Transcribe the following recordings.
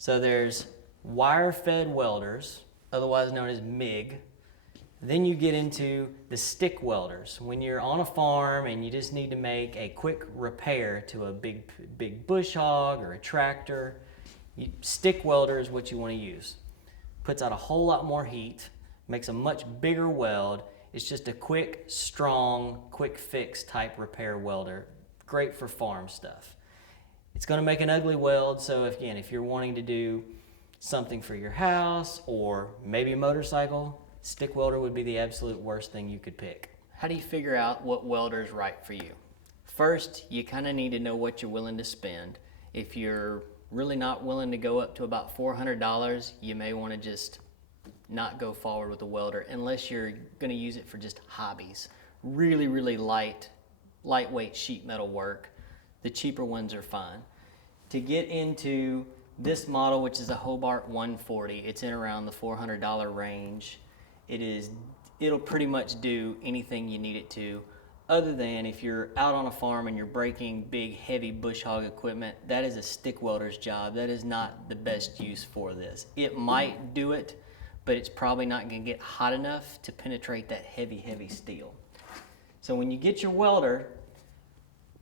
So there's wire-fed welders, otherwise known as MIG. Then you get into the stick welders. When you're on a farm and you just need to make a quick repair to a big bush hog or a tractor, stick welder is what you want to use. Puts out a whole lot more heat, makes a much bigger weld. It's just a quick, strong, quick fix type repair welder. Great for farm stuff. It's going to make an ugly weld, so if you're wanting to do something for your house or maybe a motorcycle, stick welder would be the absolute worst thing you could pick. How do you figure out what welder is right for you? First, you kind of need to know what you're willing to spend. If you're really not willing to go up to about $400, you may want to just not go forward with a welder unless you're going to use it for just hobbies. Really lightweight sheet metal work. The cheaper ones are fine. To get into this model, which is a Hobart 140, it's in around the $400 range. It'll pretty much do anything you need it to, other than if you're out on a farm and you're breaking big heavy bush hog equipment. That is a stick welder's job. That is not the best use for this. It might do it, but it's probably not going to get hot enough to penetrate that heavy steel. So when you get your welder,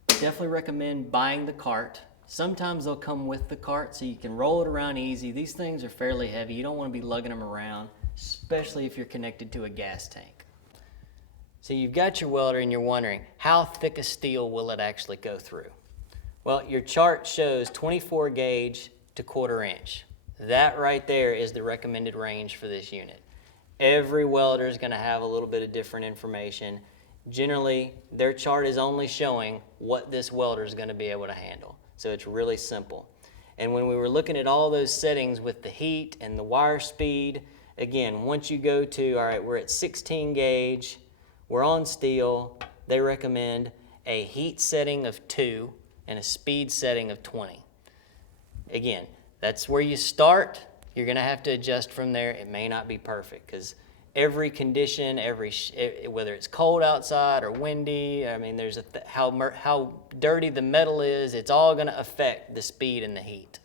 definitely recommend buying the cart. Sometimes they'll come with the cart so you can roll it around easy. These things are fairly heavy. You don't want to be lugging them around, especially if you're connected to a gas tank. So you've got your welder and you're wondering, how thick a steel will it actually go through? Well, your chart shows 24 gauge to 1/4 inch. That right there is the recommended range for this unit. Every welder is going to have a little bit of different information. Generally, their chart is only showing what this welder is going to be able to handle. So it's really simple. And when we were looking at all those settings with the heat and the wire speed, again, once you go to, all right, we're at 16 gauge, we're on steel, they recommend a heat setting of 2 and a speed setting of 20. Again, that's where you start. You're going to have to adjust from there. It may not be perfect because every condition, whether it's cold outside or windy, I mean, there's how dirty the metal is, it's all going to affect the speed and the heat.